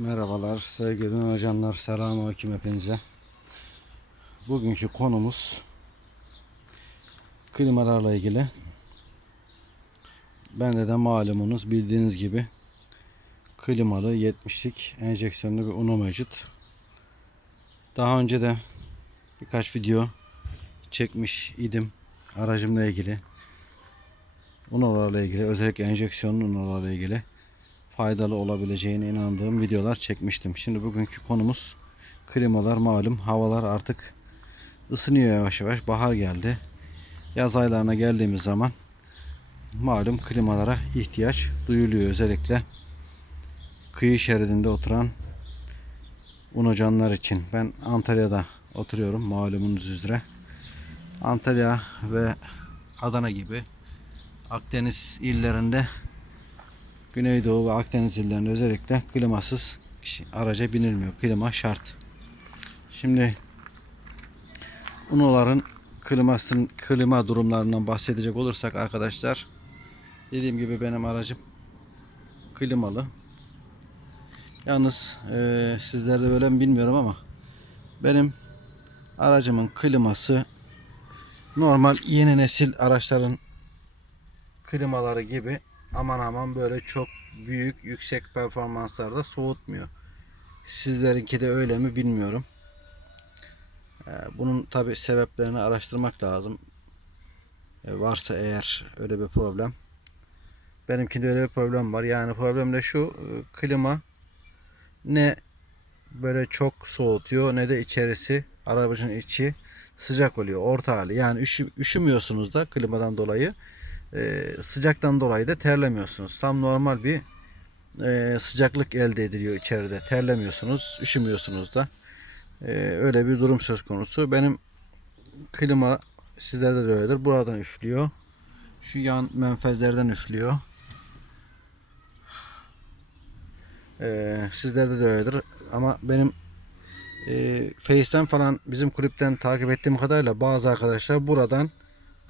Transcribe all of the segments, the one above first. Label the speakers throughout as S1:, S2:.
S1: Merhabalar sevgili hocanlar selamünaleyküm hepinize. Bugünkü konumuz klimalarla ilgili. Bende de malumunuz bildiğiniz gibi klimalı 70'lik enjeksiyonlu bir Uno mevcut. Daha önce de birkaç video çekmiş idim aracımla ilgili. Uno'larla ilgili özellikle enjeksiyonlu Uno'larla ilgili faydalı olabileceğine inandığım videolar çekmiştim. Şimdi bugünkü konumuz klimalar malum havalar artık ısınıyor yavaş yavaş bahar geldi. Yaz aylarına geldiğimiz zaman malum klimalara ihtiyaç duyuluyor özellikle kıyı şeridinde oturan unucanlar için. Ben Antalya'da oturuyorum malumunuz üzere. Antalya ve Adana gibi Akdeniz illerinde Güneydoğu ve Akdeniz illerinde özellikle klimasız araca binilmiyor. Klima şart. Şimdi Uno'ların klimasının klima durumlarından bahsedecek olursak arkadaşlar dediğim gibi benim aracım klimalı. Yalnız eee sizlerde böyle mi bilmiyorum ama benim aracımın kliması normal yeni nesil araçların klimaları gibi aman aman böyle çok büyük yüksek performanslarda soğutmuyor. Sizlerinki de öyle mi bilmiyorum. Ee, Bunun tabi sebeplerini araştırmak lazım. Ee, Varsa eğer öyle bir problem. Benimkinde öyle bir problem var. Yani problem de şu e, klima ne böyle çok soğutuyor ne de içerisi arabacın içi sıcak oluyor. Orta hali. Yani üşü, üşümüyorsunuz da klimadan dolayı. Ee, sıcaktan dolayı da terlemiyorsunuz. Tam normal bir e, sıcaklık elde ediliyor içeride. Terlemiyorsunuz, üşümüyorsunuz da. Ee, öyle bir durum söz konusu. Benim klima sizlerde de öyledir. Buradan üflüyor. Şu yan menfezlerden üflüyor. Ee, sizlerde de öyledir. Ama benim e, Face'ten falan bizim kulüpten takip ettiğim kadarıyla bazı arkadaşlar buradan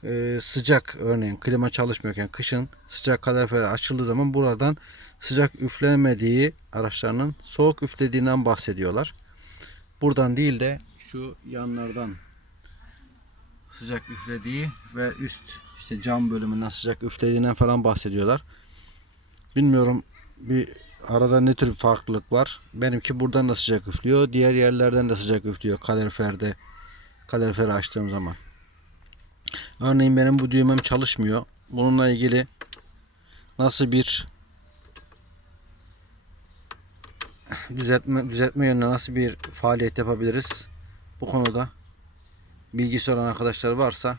S1: e, sıcak örneğin klima çalışmıyorken kışın sıcak kalorifer açıldığı zaman buradan sıcak üflemediği araçlarının soğuk üflediğinden bahsediyorlar. Buradan değil de şu yanlardan sıcak üflediği ve üst işte cam bölümünden sıcak üflediğinden falan bahsediyorlar. Bilmiyorum bir arada ne tür bir farklılık var. Benimki buradan da sıcak üflüyor. Diğer yerlerden de sıcak üflüyor kaloriferde kaloriferi açtığım zaman. Örneğin benim bu düğmem çalışmıyor. Bununla ilgili nasıl bir düzeltme düzeltme yönüne nasıl bir faaliyet yapabiliriz? Bu konuda bilgisi olan arkadaşlar varsa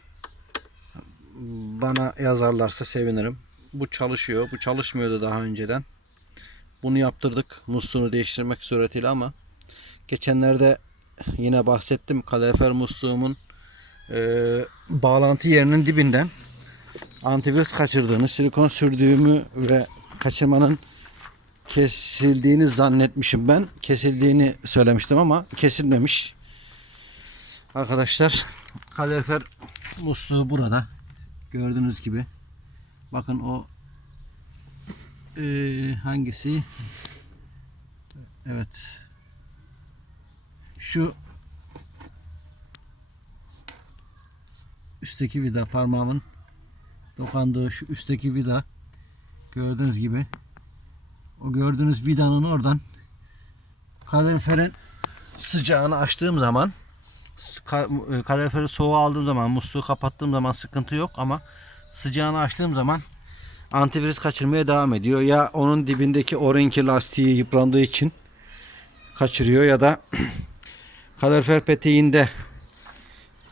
S1: bana yazarlarsa sevinirim. Bu çalışıyor. Bu çalışmıyordu daha önceden. Bunu yaptırdık. Musluğunu değiştirmek suretiyle ama geçenlerde yine bahsettim. Kalorifer musluğumun e, bağlantı yerinin dibinden antivirüs kaçırdığını, silikon sürdüğümü ve kaçırmanın kesildiğini zannetmişim ben. Kesildiğini söylemiştim ama kesilmemiş. Arkadaşlar kalorifer musluğu burada. Gördüğünüz gibi. Bakın o e, hangisi? Evet. Şu üstteki vida parmağımın dokandığı şu üstteki vida gördüğünüz gibi o gördüğünüz vidanın oradan kaloriferin sıcağını açtığım zaman e, kaloriferi soğuğa aldığım zaman musluğu kapattığım zaman sıkıntı yok ama sıcağını açtığım zaman antivirüs kaçırmaya devam ediyor. Ya onun dibindeki oranki lastiği yıprandığı için kaçırıyor ya da kalorifer peteğinde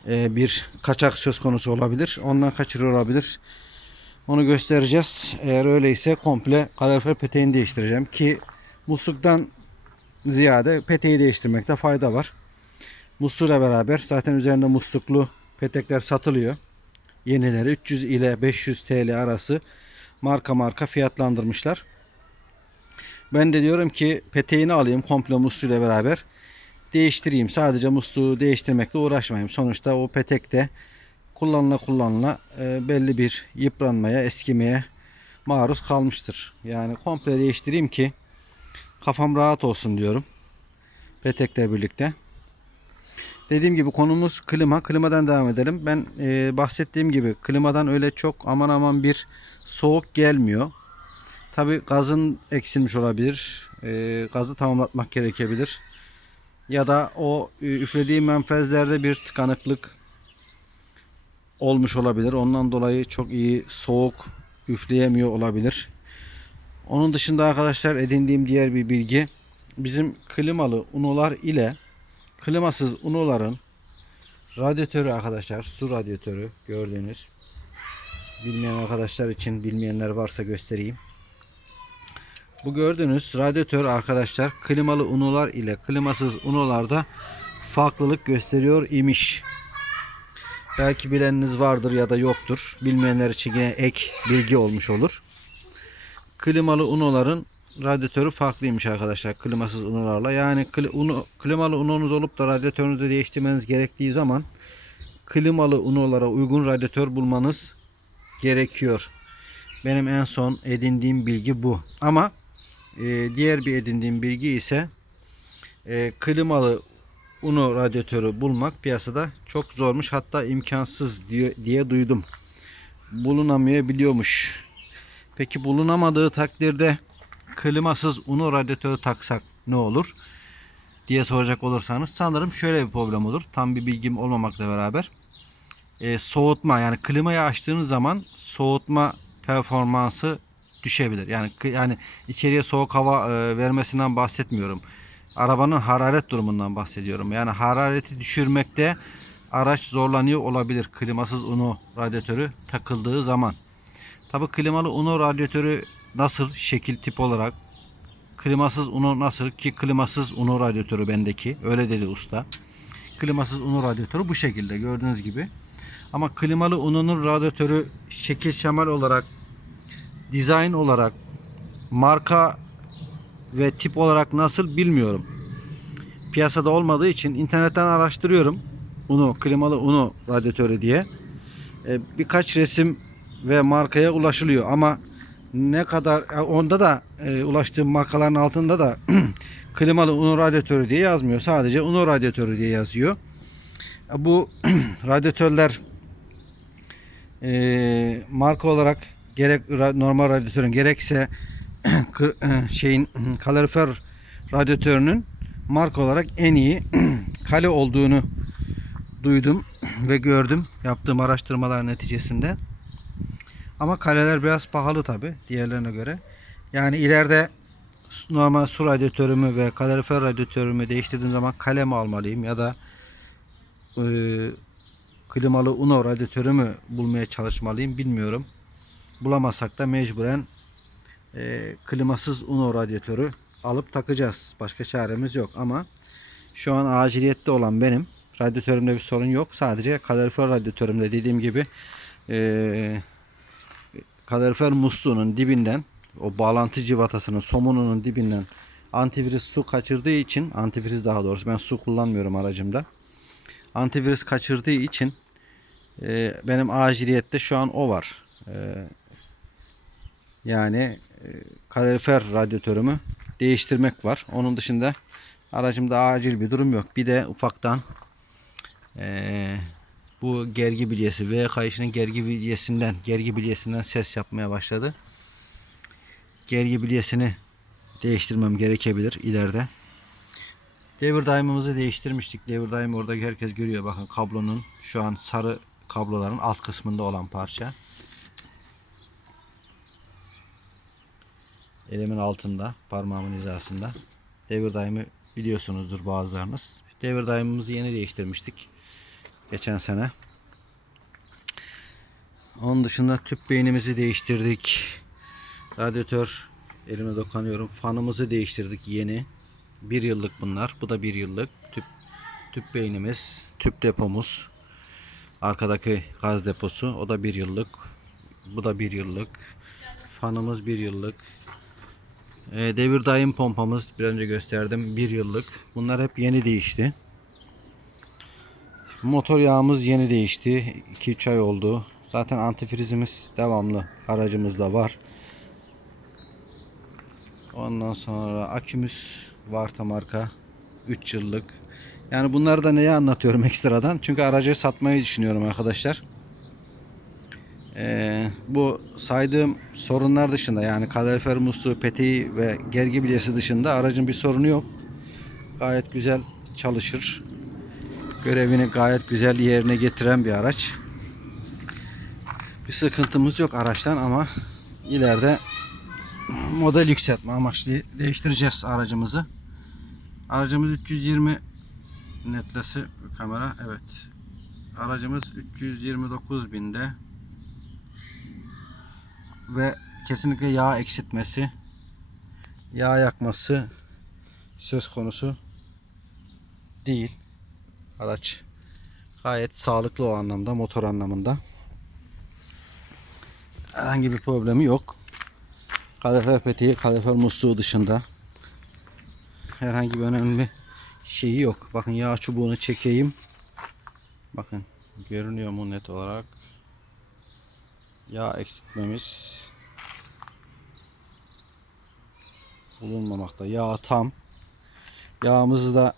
S1: e, bir kaçak söz konusu olabilir. Ondan kaçırıyor olabilir. Onu göstereceğiz. Eğer öyleyse komple kalorifer peteğini değiştireceğim ki musluktan ziyade peteği değiştirmekte fayda var. Musluğuyla beraber zaten üzerinde musluklu petekler satılıyor. Yenileri 300 ile 500 TL arası marka marka fiyatlandırmışlar. Ben de diyorum ki peteğini alayım komple musluğuyla beraber değiştireyim. Sadece musluğu değiştirmekle uğraşmayayım. Sonuçta o petekte kullanıla kullanıla e, belli bir yıpranmaya, eskimeye maruz kalmıştır. Yani komple değiştireyim ki kafam rahat olsun diyorum. Petek'le birlikte. Dediğim gibi konumuz klima. Klimadan devam edelim. Ben e, bahsettiğim gibi klimadan öyle çok aman aman bir soğuk gelmiyor. Tabi gazın eksilmiş olabilir. E, gazı tamamlatmak gerekebilir. Ya da o e, üflediği menfezlerde bir tıkanıklık olmuş olabilir. Ondan dolayı çok iyi soğuk üfleyemiyor olabilir. Onun dışında arkadaşlar edindiğim diğer bir bilgi bizim klimalı unolar ile klimasız unoların radyatörü arkadaşlar su radyatörü gördüğünüz bilmeyen arkadaşlar için bilmeyenler varsa göstereyim. Bu gördüğünüz radyatör arkadaşlar klimalı unolar ile klimasız unolarda farklılık gösteriyor imiş. Belki bileniniz vardır ya da yoktur. Bilmeyenler için yine ek bilgi olmuş olur. Klimalı unoların radyatörü farklıymış arkadaşlar klimasız unolarla. Yani klimalı unonuz olup da radyatörünüzü değiştirmeniz gerektiği zaman klimalı unolara uygun radyatör bulmanız gerekiyor. Benim en son edindiğim bilgi bu. Ama e, diğer bir edindiğim bilgi ise e, klimalı Uno radyatörü bulmak piyasada çok zormuş hatta imkansız diye, diye duydum. Bulunamayabiliyormuş. Peki bulunamadığı takdirde klimasız Uno radyatörü taksak ne olur? diye soracak olursanız sanırım şöyle bir problem olur. Tam bir bilgim olmamakla beraber. E, soğutma yani klimayı açtığınız zaman soğutma performansı düşebilir. Yani yani içeriye soğuk hava e, vermesinden bahsetmiyorum arabanın hararet durumundan bahsediyorum. Yani harareti düşürmekte araç zorlanıyor olabilir klimasız Uno radyatörü takıldığı zaman. Tabi klimalı Uno radyatörü nasıl şekil tip olarak klimasız Uno nasıl ki klimasız Uno radyatörü bendeki öyle dedi usta. Klimasız Uno radyatörü bu şekilde gördüğünüz gibi. Ama klimalı Uno'nun radyatörü şekil şemal olarak dizayn olarak marka ve tip olarak nasıl bilmiyorum. Piyasada olmadığı için internetten araştırıyorum. Uno, klimalı Uno radyatörü diye. E, birkaç resim ve markaya ulaşılıyor ama ne kadar e, onda da e, ulaştığım markaların altında da klimalı Uno radyatörü diye yazmıyor. Sadece Uno radyatörü diye yazıyor. E, bu radyatörler e, marka olarak gerek normal radyatörün gerekse şeyin kalorifer radyatörünün marka olarak en iyi kale olduğunu duydum ve gördüm yaptığım araştırmalar neticesinde. Ama kaleler biraz pahalı tabi diğerlerine göre. Yani ileride normal su radyatörümü ve kalorifer radyatörümü değiştirdiğim zaman kale mi almalıyım ya da e, klimalı Uno radyatörümü bulmaya çalışmalıyım bilmiyorum. Bulamazsak da mecburen e, klimasız Uno radyatörü alıp takacağız. Başka çaremiz yok ama şu an aciliyette olan benim. Radyatörümde bir sorun yok. Sadece kalorifer radyatörümde dediğim gibi e, kalorifer musluğunun dibinden o bağlantı civatasının somununun dibinden antivirüs su kaçırdığı için antivirüs daha doğrusu ben su kullanmıyorum aracımda. Antivirüs kaçırdığı için e, benim aciliyette şu an o var. E, yani e, kalorifer radyatörümü değiştirmek var. Onun dışında aracımda acil bir durum yok. Bir de ufaktan e, bu gergi bilyesi V kayışının gergi bilyesinden gergi bilyesinden ses yapmaya başladı. Gergi bilyesini değiştirmem gerekebilir ileride. Devir daimimizi değiştirmiştik. Devir daimi orada herkes görüyor. Bakın kablonun şu an sarı kabloların alt kısmında olan parça. Elimin altında, parmağımın hizasında. Devir daimi biliyorsunuzdur bazılarınız. Devir daimimizi yeni değiştirmiştik. Geçen sene. Onun dışında tüp beynimizi değiştirdik. Radyatör elime dokunuyorum. Fanımızı değiştirdik yeni. Bir yıllık bunlar. Bu da bir yıllık. Tüp, tüp beynimiz, tüp depomuz. Arkadaki gaz deposu. O da bir yıllık. Bu da bir yıllık. Fanımız bir yıllık. E, devir daim pompamız bir önce gösterdim. Bir yıllık. Bunlar hep yeni değişti. Motor yağımız yeni değişti. 2-3 ay oldu. Zaten antifrizimiz devamlı aracımızda var. Ondan sonra akümüz Varta marka 3 yıllık. Yani bunları da neye anlatıyorum ekstradan? Çünkü aracı satmayı düşünüyorum arkadaşlar. Ee, bu saydığım sorunlar dışında yani kalorifer musluğu, peteği ve gergi bilyesi dışında aracın bir sorunu yok. Gayet güzel çalışır. Görevini gayet güzel yerine getiren bir araç. Bir sıkıntımız yok araçtan ama ileride model yükseltme amaçlı değiştireceğiz aracımızı. Aracımız 320 netlesi kamera. Evet. Aracımız 329 binde ve kesinlikle yağ eksiltmesi, yağ yakması söz konusu değil. Araç gayet sağlıklı o anlamda, motor anlamında. Herhangi bir problemi yok. Kalorifer peteği, kalorifer musluğu dışında herhangi bir önemli şeyi yok. Bakın yağ çubuğunu çekeyim. Bakın görünüyor mu net olarak? Yağ eksiltmemiz bulunmamakta. Yağ tam. Yağımızı da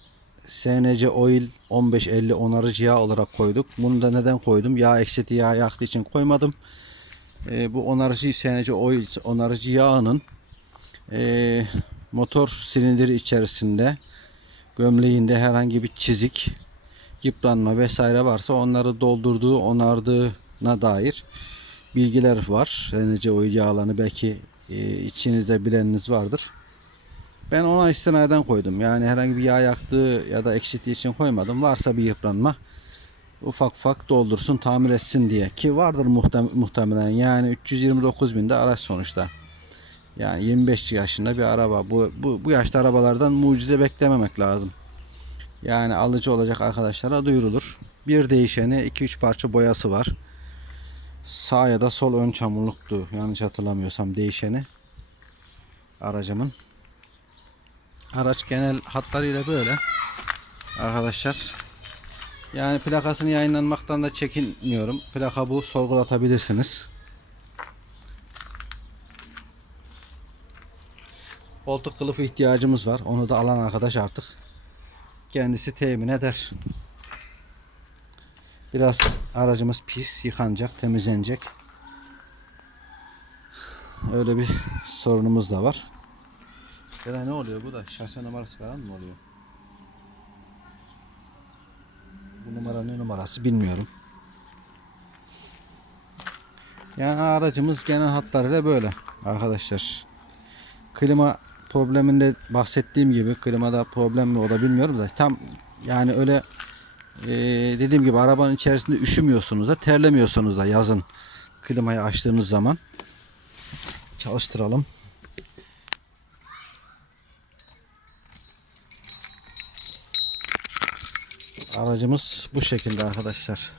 S1: SNC Oil 1550 onarıcı yağ olarak koyduk. Bunu da neden koydum? Yağ eksilti yağ yaktığı için koymadım. Ee, bu onarıcı SNC Oil onarıcı yağının ee, motor silindiri içerisinde gömleğinde herhangi bir çizik, yıpranma vesaire varsa onları doldurduğu, onardığına dair bilgiler var. SNC Oil yağlarını belki e, içinizde bileniniz vardır. Ben ona istinaden koydum. Yani herhangi bir yağ yaktığı ya da eksilttiği için koymadım. Varsa bir yıpranma ufak ufak doldursun tamir etsin diye. Ki vardır muhtem- muhtemelen. Yani 329 binde araç sonuçta. Yani 25 yaşında bir araba. Bu, bu, bu yaşta arabalardan mucize beklememek lazım. Yani alıcı olacak arkadaşlara duyurulur. Bir değişeni 2-3 parça boyası var. Sağ ya da sol ön çamurluktu. Yanlış hatırlamıyorsam değişeni. Aracımın. Araç genel hatlarıyla böyle. Arkadaşlar. Yani plakasını yayınlanmaktan da çekinmiyorum. Plaka bu sorgulatabilirsiniz. Koltuk kılıfı ihtiyacımız var. Onu da alan arkadaş artık kendisi temin eder. Biraz aracımız pis, yıkanacak, temizlenecek. Öyle bir sorunumuz da var. Ya da ne oluyor bu da? Şase numarası falan mı oluyor? Bu numara ne numarası bilmiyorum. Yani aracımız genel hatlarıyla böyle arkadaşlar. Klima probleminde bahsettiğim gibi klimada problem mi o da bilmiyorum da tam yani öyle e, dediğim gibi arabanın içerisinde üşümüyorsunuz da terlemiyorsunuz da yazın klimayı açtığınız zaman çalıştıralım. Aracımız bu şekilde arkadaşlar.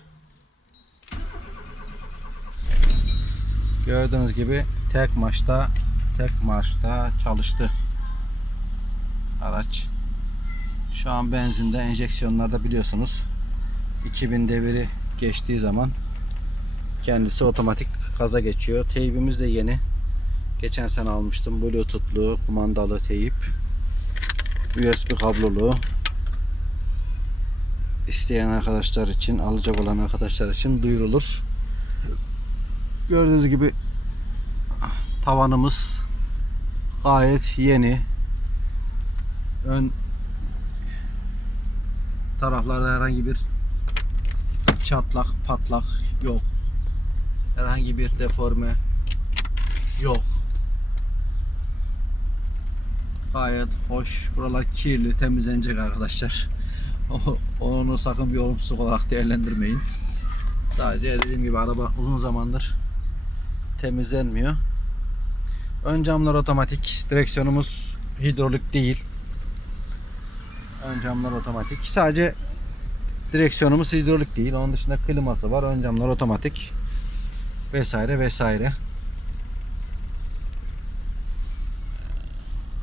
S1: Gördüğünüz gibi tek maçta tek marşta çalıştı araç. Şu an benzinde enjeksiyonlarda biliyorsunuz 2000 deviri geçtiği zaman kendisi otomatik gaza geçiyor. Teybimiz de yeni. Geçen sene almıştım. Bluetooth'lu, kumandalı teyip. USB kablolu. İsteyen arkadaşlar için, alacak olan arkadaşlar için duyurulur. Gördüğünüz gibi tavanımız gayet yeni. Ön taraflarda herhangi bir çatlak, patlak yok. Herhangi bir deforme yok. Gayet hoş. Buralar kirli, temizlenecek arkadaşlar. Onu sakın bir olumsuzluk olarak değerlendirmeyin. Sadece dediğim gibi araba uzun zamandır temizlenmiyor. Ön camlar otomatik. Direksiyonumuz hidrolik değil. Ön camlar otomatik. Sadece direksiyonumuz hidrolik değil. Onun dışında kliması var. Ön camlar otomatik. Vesaire vesaire.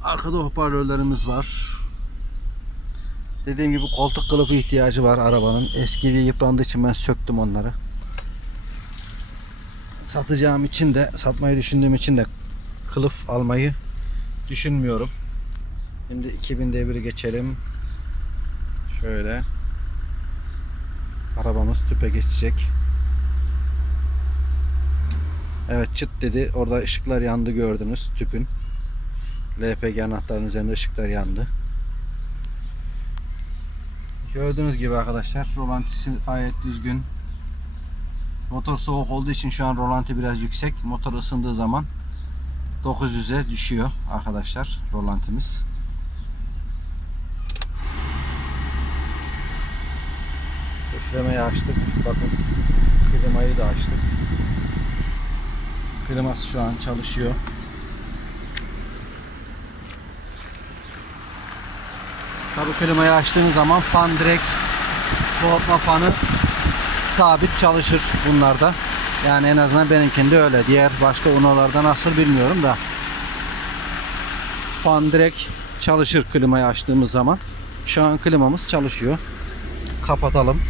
S1: Arkada hoparlörlerimiz var. Dediğim gibi koltuk kılıfı ihtiyacı var arabanın. Eskiliği yıprandığı için ben söktüm onları. Satacağım için de satmayı düşündüğüm için de kılıf almayı düşünmüyorum. Şimdi 2000 devri geçelim. Şöyle. Arabamız tüpe geçecek. Evet çıt dedi. Orada ışıklar yandı gördünüz tüpün. LPG anahtarın üzerinde ışıklar yandı. Gördüğünüz gibi arkadaşlar rolantisi gayet düzgün. Motor soğuk olduğu için şu an rolanti biraz yüksek. Motor ısındığı zaman 900'e düşüyor arkadaşlar rolantimiz. Üflemeyi açtık. Bakın klimayı da açtık. Kliması şu an çalışıyor. Tabii klimayı açtığınız zaman fan direkt soğutma fanı sabit çalışır bunlarda. Yani en azından benimkinde öyle. Diğer başka Uno'larda nasıl bilmiyorum da. Fan direkt çalışır klimayı açtığımız zaman. Şu an klimamız çalışıyor. Kapatalım.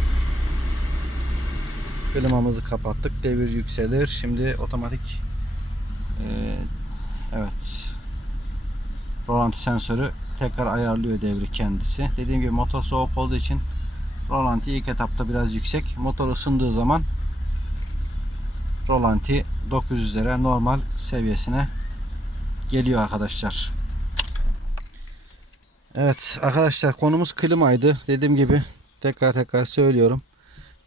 S1: Klimamızı kapattık. Devir yükselir. Şimdi otomatik eee, evet rolanti sensörü tekrar ayarlıyor devri kendisi. Dediğim gibi motor soğuk olduğu için rolanti ilk etapta biraz yüksek. Motor ısındığı zaman rolanti 900'lere normal seviyesine geliyor arkadaşlar. Evet arkadaşlar konumuz klimaydı. Dediğim gibi tekrar tekrar söylüyorum.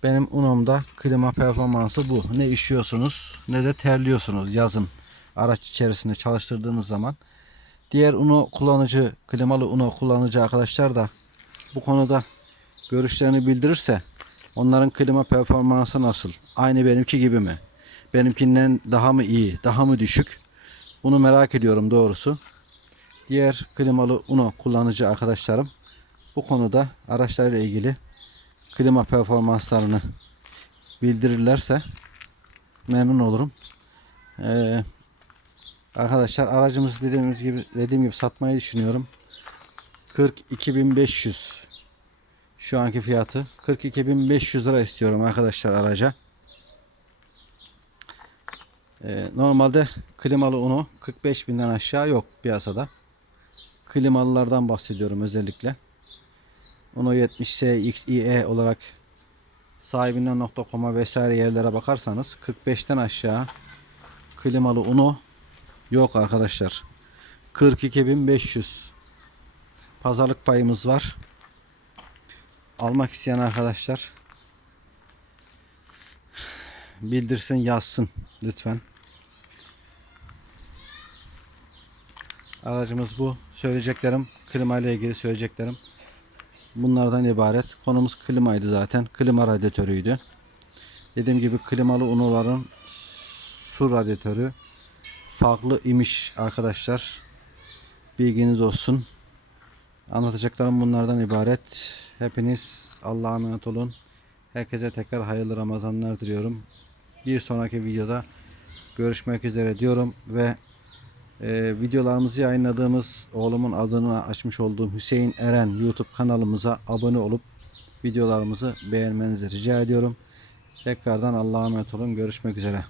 S1: Benim Uno'mda klima performansı bu. Ne üşüyorsunuz ne de terliyorsunuz yazın araç içerisinde çalıştırdığınız zaman. Diğer Uno kullanıcı, klimalı Uno kullanıcı arkadaşlar da bu konuda görüşlerini bildirirse onların klima performansı nasıl? Aynı benimki gibi mi? Benimkinden daha mı iyi, daha mı düşük? Bunu merak ediyorum doğrusu. Diğer klimalı Uno kullanıcı arkadaşlarım bu konuda araçlarla ilgili klima performanslarını bildirirlerse memnun olurum. Ee, arkadaşlar aracımızı dediğimiz gibi dediğim gibi satmayı düşünüyorum. 42.500 şu anki fiyatı 42.500 lira istiyorum arkadaşlar araca. Ee, normalde klimalı Uno 45.000'den aşağı yok piyasada. Klimalılardan bahsediyorum özellikle. Uno 70S XIE olarak sahibinden.com'a vesaire yerlere bakarsanız 45'ten aşağı klimalı Uno yok arkadaşlar. 42.500 pazarlık payımız var. Almak isteyen arkadaşlar bildirsin yazsın lütfen. Aracımız bu. Söyleyeceklerim klima ile ilgili söyleyeceklerim bunlardan ibaret. Konumuz klimaydı zaten. Klima radyatörüydü. Dediğim gibi klimalı unuların su radyatörü farklı imiş arkadaşlar. Bilginiz olsun. Anlatacaklarım bunlardan ibaret. Hepiniz Allah'a emanet olun. Herkese tekrar hayırlı Ramazanlar diliyorum. Bir sonraki videoda görüşmek üzere diyorum ve e, videolarımızı yayınladığımız oğlumun adını açmış olduğum Hüseyin Eren YouTube kanalımıza abone olup videolarımızı beğenmenizi rica ediyorum. Tekrardan Allah'a emanet olun. Görüşmek üzere.